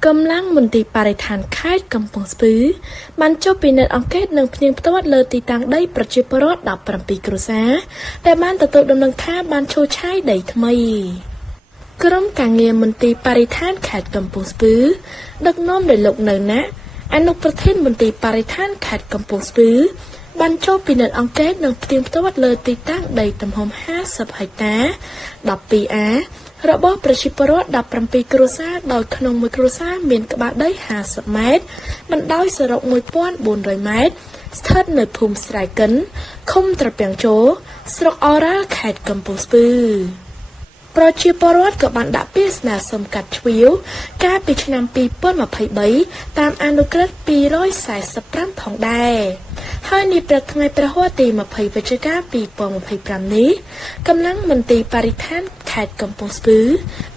Cầm lăng môn tì bà thàn khai cầm phong spứ, bàn chốt bị nền ong kết nâng phiên tốt lơ tì tăng đầy bật chế bó rốt đọc bằng bì cổ xá, để bàn tự đầm nâng tha bàn chô chai đầy thầm mây. Crom càng nghe môn tì bà thàn khai cầm phong spứ, đắc nôm để lục nở nạ, anh nục bật thiên môn tì bà thàn khai cầm phong spứ, bàn chốt bị nền ong kết nâng phiên tốt lơ tì tăng đầy tầm hồn hát sập hải tá, đọc bì á,ระบบประชิปรสดับปรำปีกรุซาโดยขนมมือกรุซาเมียนกระบะได้50 เมตรมันได้สระมวยป้อน400 เมตรสถานในภูมิสายกันคมตระเปียงโจสระออร่าแขดกำปูสปือประชิปรสกับบันดาพิสนาสมกัดชวิวกาปีชนำปีป้อนมาภัยใบตามอนุกรดปี140 ของได้ให้ในประเทศประหัวตีมาภัยวิจการปีปองมาภัยปรำนี้กำลังมันตีปริธานแขดกำปองสปื้อ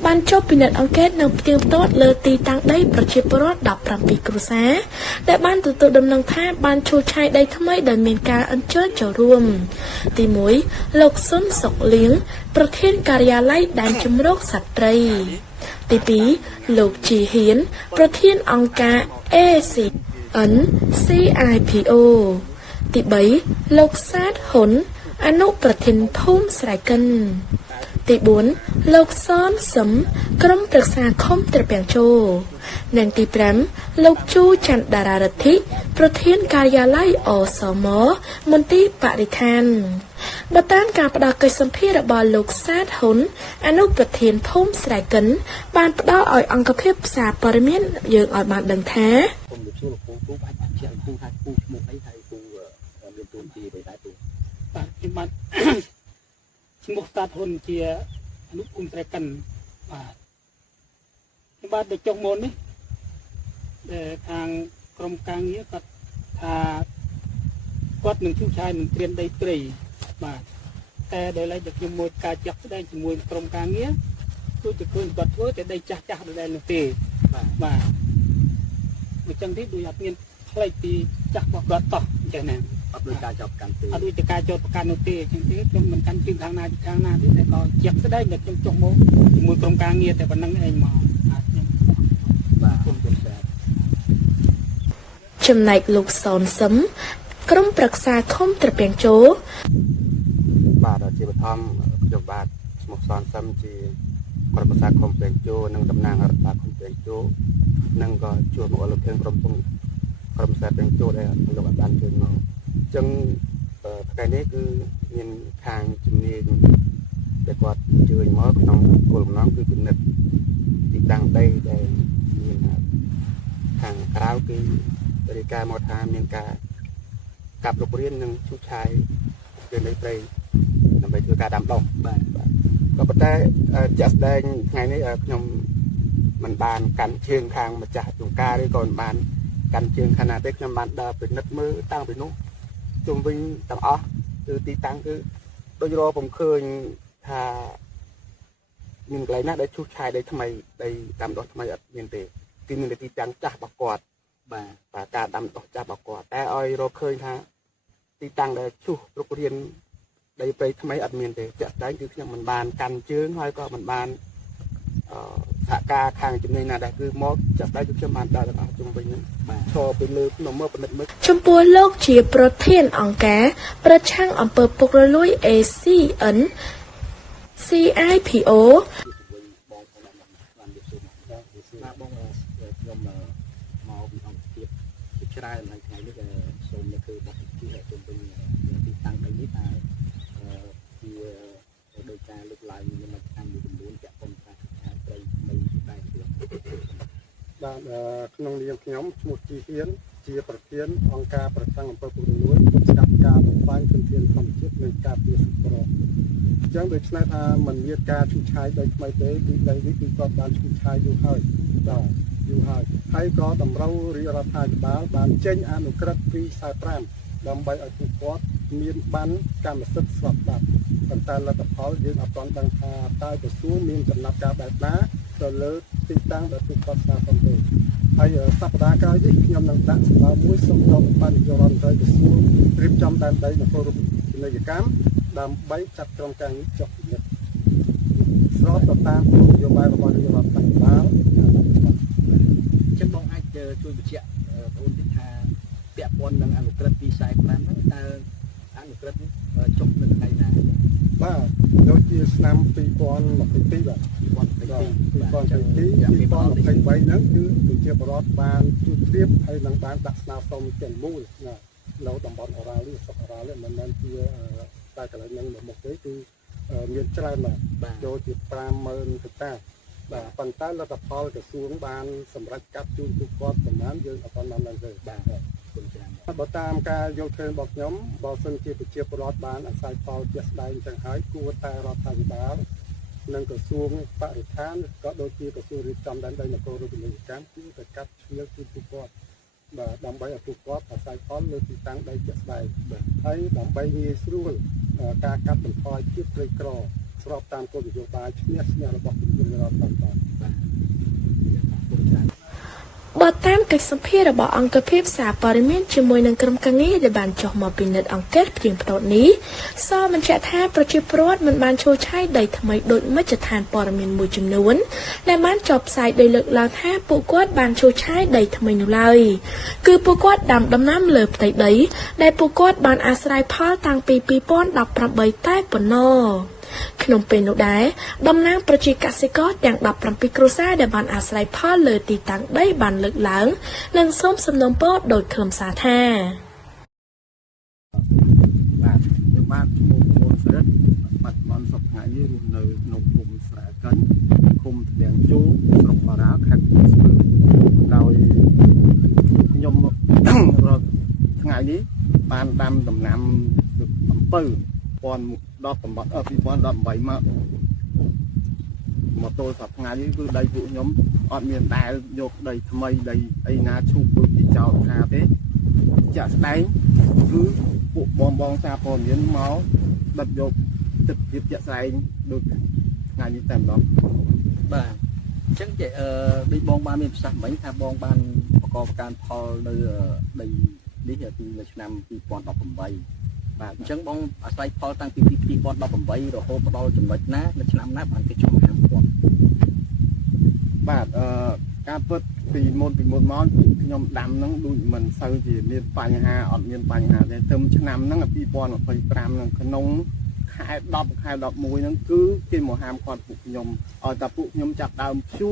บรรจบปีนัดอังเกตนำเตียงโต๊ะเลตีตั้งได้ประชิปรสดับปรำปีกรุษาแต่บ้านตัวดำนังท่าบ้านชูชัยได้ทำไมเดินเมียนกาอันเชิญเจ้ารวมตีมวยหลกส้นสกเลี้ยงประเทศการยาไล่แดนจุมโรคสัตว์ไตรตีปีโลกจีเฮียนประเทศองกาเอซีอัน CIPO ទី3លោកសាទហ៊ុនអនុប្រធានភូមិស្រែកិនទី4លោកសនសឹមក្រុមប្រឹក្សាឃុំត្រពាំងជោនិងទី5លោកជូច័ន្ទតារារទ្ធីប្រធានការិយាល័យអសមមន្ទីរបរិស្ថានបើតាមការផ្ដល់កិច្ចសម្ភាររបស់លោកសាទហ៊ុនអនុប្រធានភូមិស្រែកិនបានផ្ដល់ឲ្យអង្គភាពផ្សារព័ត៌មានយើងឲ្យបានដឹងថាបាទឈ្មោះតាហ៊ុនជាអនុគុំត្រែកិនបាទដូចចុងមុននេះដែលខាងក្រមការងារគាត់ថាគាត់នឹងជួបឆាយនឹងត្រៀមដីព្រៃបាទតែដោយឡែកតែខ្ញុំមួយការចាក់ស្ដែងជាមួយក្រមការងារគឺទៅឃើញគាត់ធ្វើតែដីចាស់ៗដដែលនោះទេបាទអញ្ចឹងទីដូចអត់មានផ្លេចពីចាស់របស់គាត់តោះអញ្ចឹងណាអត់ដូចការចោតប្រកាន់ទេអត់ដូចតែការចោតប្រកាន់នោះទេអញ្ចឹងទេខ្ញុំមិនកាន់ជើងខាងណាទេតែក៏ជាក់ស្ដែងតែខ្ញុំចុះមកជាមួយក្រុមការងារតែប៉ុណ្្នឹងឯងមកខ្ញុំបាទខ្ញុំជម្រាបចំណែកលោកសនសឹមក្រុមប្រឹក្សាឃុំត្រពាំងជោបាទជាបឋមខ្ញុំបាទឈ្មោះសនសឹមជាក្រុមប្រឹក្សាឃុំត្រពាំងជោនិងតំណាងរដ្ឋបាលឃុំត្រពាំងជោនិងក៏ជួបមកលោកធានក្រុមប្រឹក្សាត្រពាំងជោដែលលោកអាចបានជួយមកអញ្ចឹងថ្ងៃនេះគឺមានខាងជំនាញដែលគាត់ជួយមកក្នុងគោលបំណងគឺពិនិត្យទីតាំងដីដែលមានខាងក្រៅគឺរាយការណ៍មកថាមានការកាប់រុករាននិងឈូសឆាយពីដីព្រៃដើម្បីធ្វើការដាំដុះបាទក៏ប៉ុន្តែជាក់ស្ដែងថ្ងៃនេះខ្ញុំមិនបានកាន់ជើងខាងម្ចាស់ចង្ការឬក៏មិនបានកាន់ជើងខណៈទេខ្ញុំបានដើរពិនិត្យមើលតាំងពីនោះជុំវិញទាំងអស់គឺទីតាំងគឺដូចរកผมឃើញថាមានកន្លែងណាដែលឈូសឆាយដីថ្មីដីដាំដុះថ្មីអត់មានទេគឺមានតែទីតាំងចាស់របស់គាត់បាទការដាំដុះចាស់របស់គាត់តែឲ្យរកឃើញថាទីតាំងដែលឈូសរុករានដីព្រៃថ្មីអត់មានទេជាក់ស្ដែងគឺខ្ញុំមិនបានកាន់ជើងហើយក៏មិនបានសហការខាងជំនាញណាដែលគឺមកចាក់ដៃគឺខ្ញុំបានដើរទាំងអស់ជុំវិញហ្នឹងបាទឈរពីលើក្នុងមើលពិនិត្យមើលចំពោះលោកជាប្រធានអង្គការប្រឆាំងអំពើពុករលួយ ACN CIPO បងបាននិយាយមកបងខ្ញុំមកពីអង្គភាពជាច្រើនហើយថ្ងៃនេះសូមនៅគឺបទពិសោធន៍ជុំវិញទីតាំងដីនេះតែជាដោយការលើកឡើងមានកម្មមួយចំនួនចាក់ប៉ុនថាត្រីមិនដែរបាទក្នុងនាមខ្ញុំឈ្មោះជីហ៊ានជាប្រធានអង្គការប្រឆាំងអំពើពុករលួយស្ដាប់ការបំផ្លាញធនធានធម្មជាតិនិងការពារសុខភាពអញ្ចឹងដូច្នេះថាมันមានការឈូសឆាយដីថ្មីទេគឺដីនេះគឺគាត់បានឈូសឆាយយូរហើយបាទយូរហើយក៏តម្រូវរាជរដ្ឋាភិបាលបានចេញអនុក្រឹត្យ245ដើម្បីឲ្យពួកគាត់មានបានកម្មសិទ្ធិស្របច្បាប់ប៉ុន្តែលទ្ធផលយើងអត់ទាន់ដឹងថាតើក្រសួងមានចំណាត់ការបែបណាទៅលើទីតាំងដែលពួកគាត់ស្នើសុំទេហើយសប្តាហ៍ក្រោយនេះខ្ញុំនឹងដាក់សម្ដៅមួយសូមរកបាននាយករដ្ឋមន្ត្រីក្រសួងរៀបចំដែនដីនគររូបនីយកម្មដើម្បីចាត់ក្រុមការងារចុះពិនិត្យស្របទៅតាមគោលនយោបាយរបស់នាយករដ្ឋាភិបាល ជាបងទីថាពាក់ព័ន្ធនឹងអនុក្រឹត្យ245ហ្នឹងតើអនុក្រឹត្យនេះចុះនៅថ្ងៃណាបាទដូចជាឆ្នាំ2022បាទ2022ហ្នឹងគឺប្រជាពលរដ្ឋបានជួបជ្រាបហើយនឹងបានដាក់ស្នើសុំទាំងមូលណានៅតំបន់អូរ៉ាល់នេះស្រុកអូរ៉ាល់នេះមិនមែនជាតែកន្លែងហ្នឹងមកទេគឺមានច្រើនបាទចូលជា50000ហិកតាបាទប៉ុន្តែលទ្ធផលក្រសួងបានសម្រេចកាត់ជូនពួកគាត់ប្រមាណយើងអត់ទាន់បានដឹងទេបាទគុណច្រើនបើតាមការយល់ឃើញរបស់ខ្ញុំបើសិនជាប្រជាពលរដ្ឋបានអាស្រ័យផលជាក់ស្ដែងចឹងហើយគួរតែរដ្ឋាភិបាលនិងក្រសួងបរិស្ថានក៏ដូចជាក្រសួងរៀបចំដែនដីនគររូបនីយកម្មគឺតែកាត់ឈើជូនពួកគាត់បាទដើម្បីឲ្យពួកគាត់អាស្រ័យផលលើទីតាំងដីជាក់ស្ដែងបាទហើយដើម្បីងាយស្រួលការកាត់បន្ថយភាពក្រីក្រស្របតាមគោលនយោបាយឈ្នះរបស់ប្រជាពលរដ្ឋបន្តបាទបើតាមកិច្ចសម្ភាររបស់អង្គភាពសារព័ត៌មានជាមួយនឹងក្រុមការងារដែលបានចុះមកពិនិត្យអង្កេតផ្ទៀងផ្ទាត់នេះសបញ្ជាក់ថាប្រជាពលរដ្ឋមិនបានឈរឆាយដីថ្មីដោយមជ្ឈដ្ឋានព័ត៌មានមួយចំនួនដែលបានចុះផ្សាយដោយលើកឡើងថាពួកគាត់បានឈរឆាយដីថ្មីនោះឡើយគឺពួកគាត់ដាំដំណាំលើផ្ទៃដីដែលពួកគាត់បានអាស្រ័យផលតាំងពី2018តែប៉ុណ្ណោះក្នុងពេលនោះដែរតំណាងប្រជាកសិករទាំង17គ្រួសារដែលបានអាស្រ័យផលលើទីតាំងដីបានលើកឡើងនិងសូមសំណូមពរដោយខ្លឹមសារថាបាទខ្ញុំបាទឈ្មោះកូនស្រិតបាត់បង់សពថ្ងៃនេះរស់នៅក្នុងភូមិស្រែកិនឃុំទ្វាំងជូស្រុកបារាខេត្តស្ពឺដោយខ្ញុំរាល់ថ្ងៃនេះបានដាំដំណាំអំពៅ2018មកទល់សប្តាហ៍ថ្ងៃនេះគឺដីពួកខ្ញុំអត់មានដែលយកដីថ្មីដីអីណាឈូកដូចជាចោលថាទេចាក់ស្ដែងគឺពួកបងសារព័ត៌មានមកដិតយកទឹកទៀតចាក់ស្ដែងដូចថ្ងៃនេះតែម្ដងបាទអញ្ចឹងចេះដូចបងបានមានប្រសាសន៍មិញថាបងបានប្រកបការផលនៅដីនេះពីឆ្នាំ2018បាទអញ្ចឹងបងអាស្រ័យផលតាំងពី2018រហូតដល់ចំណុចណានៅឆ្នាំណាបានគេចុះមកហាមគាត់បាទការពិតពីមុនមកខ្ញុំដាំហ្នឹងដូចមិនសូវជាមានបញ្ហាអត់មានបញ្ហាទេទៅឆ្នាំហ្នឹង2025ហ្នឹងក្នុងខែ10ខែ11ហ្នឹងគឺគេមកហាមគាត់ពួកខ្ញុំឲ្យតែពួកខ្ញុំចាប់ដើមភ្ជួ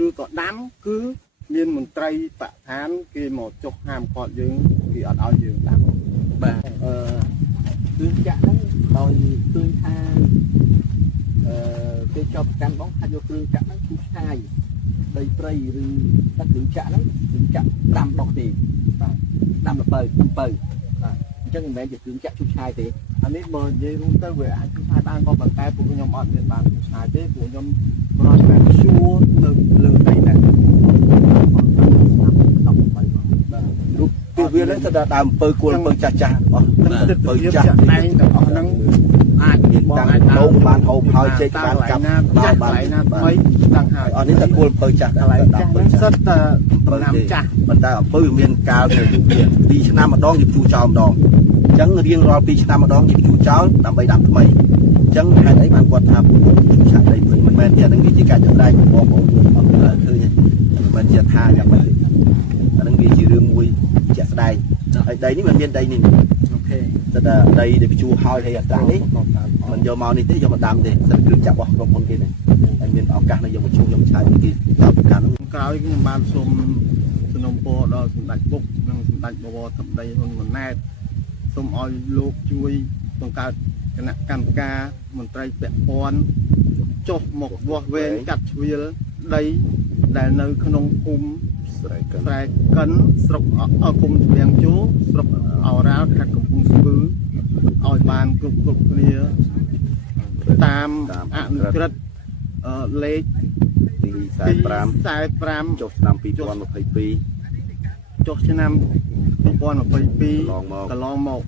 រឬក៏ដាំគឺមានមន្ត្រីបរិស្ថានគេមកចុះហាមគាត់យើងគេអត់ឲ្យយើងដាំបាទគឺចាក់ហ្នឹងដោយឃើញថាគេចោទប្រកាន់បងថាយកគ្រឿងចាក់ហ្នឹងឈូសឆាយដីព្រៃឬទឹកគ្រឿងចាក់ហ្នឹងគ្រឿងចាក់ដាំដុះទេបាទដាំល្ពៅបាទអញ្ចឹងមិនមែនជាគ្រឿងចាក់ឈូសឆាយទេអានេះបើនិយាយរួមទៅវាអាចឈូសឆាយបានក៏ប៉ុន្តែពួកខ្ញុំអត់មានបានឈូសឆាយទេពួកខ្ញុំប្រហែលតែឈួរនៅលើដីដែរគឺវានឹងទៅដល់ដើមពៅគល់ពៅចាស់អស់ពៅចាស់ឯងទាំងអស់ហ្នឹងអាចមានតាំងដូងបានហូបហើយចេកបានកាប់ដល់បានណាថ្មីតាំងហើយអស់នេះតែគល់ពៅចាស់កន្លែងចាស់ហ្នឹងសិតតែដំណាំចាស់ប៉ុន្តែអំពៅវាមានកាលទៅ2ឆ្នាំម្ដងគេជួចោលម្ដងអញ្ចឹងរៀងរាល់2ឆ្នាំម្ដងគេជួចោលដើម្បីដាំថ្មីអញ្ចឹងហេតុអីបានគាត់ថាពួកខ្ញុំឆាក់ដីព្រៃមិនមែនទេហ្នឹងវាជាការចម្លែកបងប្អូនអត់ឃើញមិនមែនជាថាយ៉ាងម៉េចទេអាហ្នឹងវាជារឿងមួយជាក់ស្ដែងហើយដីនេះមិនមានដីនេះអូខេតែដីដែលជួហើយហើយអាស្រ័យនេះមិនយកមកនេះទេយកមកដាំទេសិតគ្រឿងចាក់របស់ក្រុមហ៊ុនគេនេះហើយមានឱកាសនៅយកមកជួខ្ញុំឆាយគេចាប់ប្រកាន់ហ្នឹងក្រោយខ្ញុំបានសូមសំណូមពរដល់សម្ដេចពុកនិងសម្ដេចបវរធម្មដីហ៊ុនម៉ាណែតសូមឲ្យលោកជួយបង្កើតគណៈកម្មការមន្ត្រីពាក់ព័ន្ធចុះមកវាស់វែងកាត់ជ្រៀលដីដែលនៅក្នុងភូមិស្រែកិនស្រុកឃុំទ្វាំងជូស្រុកអូរ៉ាល់ខេត្តកំពង់ស្ពឺឲ្យបានគ្រប់គ្នាតាមអនុក្រឹត្យលេខ45ចុះឆ្នាំ2022ចុះឆ្នាំ2022កន្លងមក